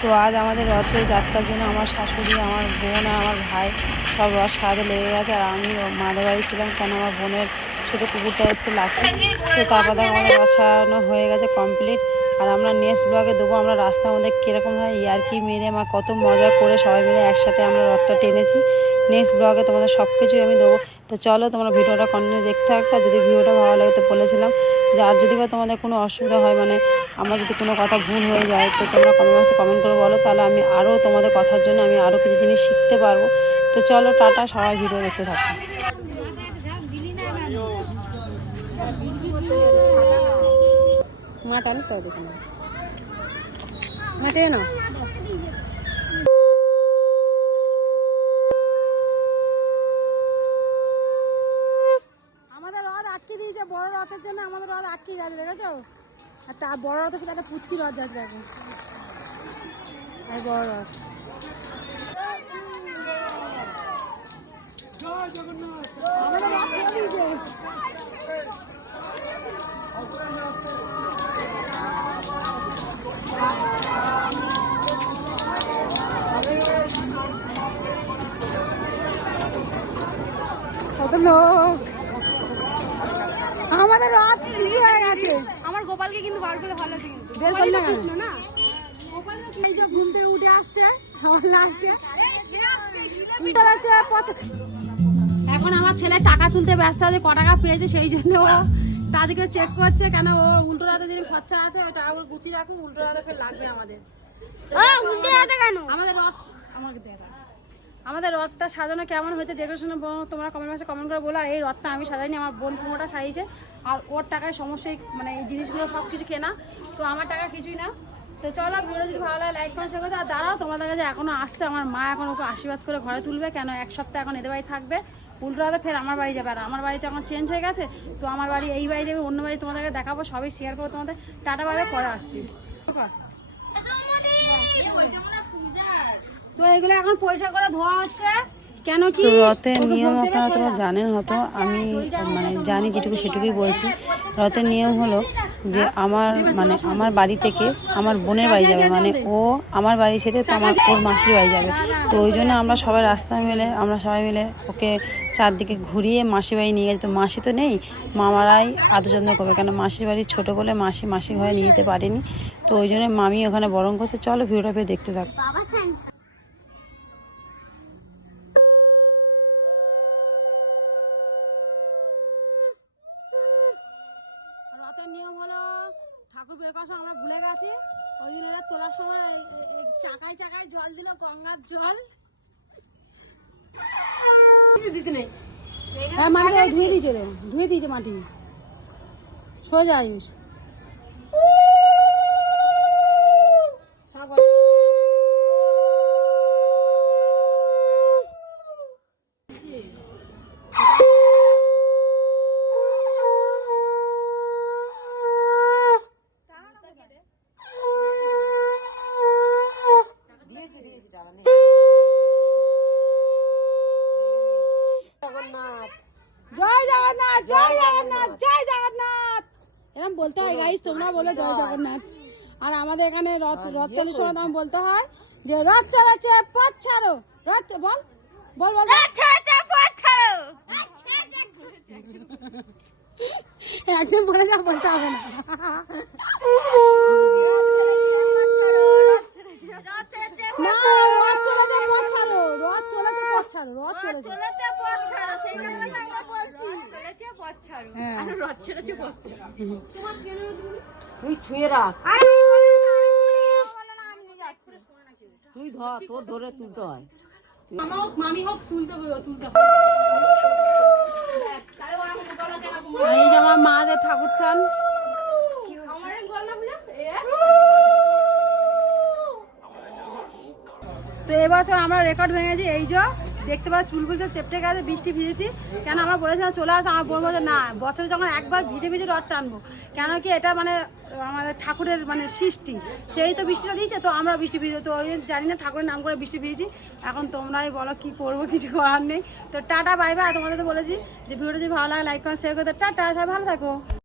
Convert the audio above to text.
তো আজ আমাদের রথের যাত্রার জন্য আমার শাশুড়ি, আমার বোন আর আমার ভাই সব রথ সারাতে লেগে গেছে। আর আমি মাদের বাড়ি ছিলাম কেন আমার বোনের ছোটো কুকুরটা এসছে লাকি তো তারপর আমাদের রথ সারানো হয়ে গেছে কমপ্লিট আর আমরা নেক্সট ব্লগে দেবো। আমরা রাস্তার মধ্যে কীরকম হয় ইয়ারকি মেরে মা, কত মজা করে সবাই মিলে একসাথে আমরা রথটা টেনেছি। নেক্সট ব্লগে তোমাদের সব কিছুই আমি দেবো। তো চলো তোমরা ভিডিওটা কন্টিনিউ দেখতে থাকবে আর যদি ভিডিওটা ভালো লাগে তো বলেছিলাম যে আর যদি বা তোমাদের কোনো অসুবিধা হয় মানে আমার যদি কোনো কথা ভুল হয়ে যায়, তো তোমরা কমেন্ট বক্সে কমেন্ট করে বলো, তাহলে আমি আরও তোমাদের কথার জন্য আমি আরও কিছু জিনিস শিখতে পারব। তো চলো, টাটা, সবাই ভিডিও দেখতে থাকো। মাঠ আনি তো মাঠে না রথের জন্য আমাদের রথ আটকে গেছে, দেখেছ? আর তা বড় রথের সাথে একটা পুচকি রথ যাচ্ছে এখন আর বড় রথ। আমাদের রথ ছেড়ে দিয়েছে। কত লোক আমাদের রথ কিছু হয়ে গেছে আমার গোপালকে কিন্তু বার করে ভালো কিন্তু কৃষ্ণ না? ঘুম থেকে উঠে আসছে লাস্টে। উঠে গেছে পচ- এখন আমার ছেলে টাকা তুলতে ব্যস্ত আছে ক টাকা পেয়েছে সেই জন্য ও তাদেরকে চেক করছে কেন ও উল্টো রাতে যদি খরচা আছে ওই টাকাগুলো গুছিয়ে রাখুন উল্টো রাতে ফের লাগবে আমাদের। ও উল্টে হাতে কেন? আমাদের রথ আমাকে দাও। আমাদের রথটা সাজানো কেমন হয়েছে ডেকোরেশন তোমরা কমেন্ট বক্সে কমেন্ট করে বলো। আর এই রথটা আমি সাজাইনি আমার বোন পুরোটা সাজিয়েছে। আর ওর টাকায় সমস্যাই মানে এই জিনিসগুলো সব কিছু কেনা। তো আমার টাকা কিছুই না। তো চলো ভিডিও যদি ভালো লাগে লাইক করে করতে আর দাঁড়াও তোমাদের কাছে এখনও আসছে। আমার মা এখন ওকে আশীর্বাদ করে ঘরে তুলবে। কেন? এক সপ্তাহ এখন এদের বাড়ি থাকবে। উল্টো রাতে ফের আমার বাড়ি যাবে। আর আমার বাড়িতে এখন চেঞ্জ হয়ে গেছে। তো আমার বাড়ি এই বাড়ি যাবে অন্য বাড়ি তোমাদেরকে দেখাবো সবই শেয়ার করব তোমাদের। টাটা ভাবে পরে আসছি। তো এগুলো এখন পয়সা করে ধোয়া হচ্ছে। কেন কি? রথের নিয়ম আপনারা তোমরা জানেন হয়তো আমি মানে জানি যেটুকু সেটুকুই বলছি। রথের নিয়ম হলো যে আমার মানে আমার বাড়ি থেকে আমার বোনের বাড়ি যাবে মানে ও আমার বাড়ি ছেড়ে তো আমার ওর মাসির বাড়ি যাবে। তো ওই জন্য আমরা সবাই রাস্তায় মিলে আমরা সবাই মিলে ওকে চারদিকে ঘুরিয়ে মাসি বাড়ি নিয়ে গেছি। তো মাসি তো নেই মামারাই আদরযত্ন করবে। কেন মাসির বাড়ি ছোটো বলে মাসি মাসি ঘরে নিয়ে যেতে পারেনি। তো ওই জন্য মামি ওখানে বরং করছে। চলো ভিডিওটা পেয়ে দেখতে থাকো। রথের নিয়ম হলো ঠাকুর বের করার সময় আমরা ভুলে গেছি। ওই জন্য তোলার সময় চাকায় চাকায় জল দিল গঙ্গার জল। দিতে নেই। হ্যাঁ মাটি ধুয়ে দিয়েছে ধুয়ে দিয়েছে মাটি। সোজা আয়ুষ। জয় জগন্নাথ জয় জগন্নাথ জয় জগন্নাথ। এরকম বলতে হয় গাইস তোমরা বলো জয় জগন্নাথ। আর আমাদের এখানে রথ রথ চলার সময় তখন বলতে হয় যে রথ চলেছে পথ ছাড়ো। রথ বল বল বল। পথ ছাড়ো। একদিন বলে যা বলতে হবে না রথ চলেছে পথ ছাড়ো রথ চলেছে পথ ছাড়ো রথ চলেছে চলেছে পথ ছাড়ো সেই কথাটা তো আমরা বলছি। চলেছে পথ ছাড়ো। হ্যাঁ। আর রথ চলেছে পথ ছাড়ো। তুই ছুঁয়ে রাখ। তুই ধর তোর ধরে তুলতে হয়। মামি হোক তুলতে তুলতে এই যে আমার মাদের ঠাকুর থান আমার গলা বুঝা তো এবছর আমরা রেকর্ড ভেঙেছি এই যে। দেখতে পাচ্ছি, চুলগুলো সব চেপটে গেছে, বৃষ্টি ভিজেছি। কেন আমরা বলেছিলাম চলে আসে? আমার বোন বলছে না, বছরে যখন একবার ভিজে ভিজে রথ টানবো, কেন কি এটা মানে আমাদের ঠাকুরের মানে সৃষ্টি। সেই তো বৃষ্টিটা দিয়েছে, তো আমরা বৃষ্টি ভিজে, তো ওই জানি না ঠাকুরের নাম করে বৃষ্টি ভিজেছি। এখন তোমরাই বলো কি করব, কিছু করার নেই। তো টাটা বাই বাই তোমাদের তো বলেছি যে ভিডিওটা যদি ভালো লাগে লাইক করে শেয়ার করতে। টাটা, সবাই ভালো থাকো।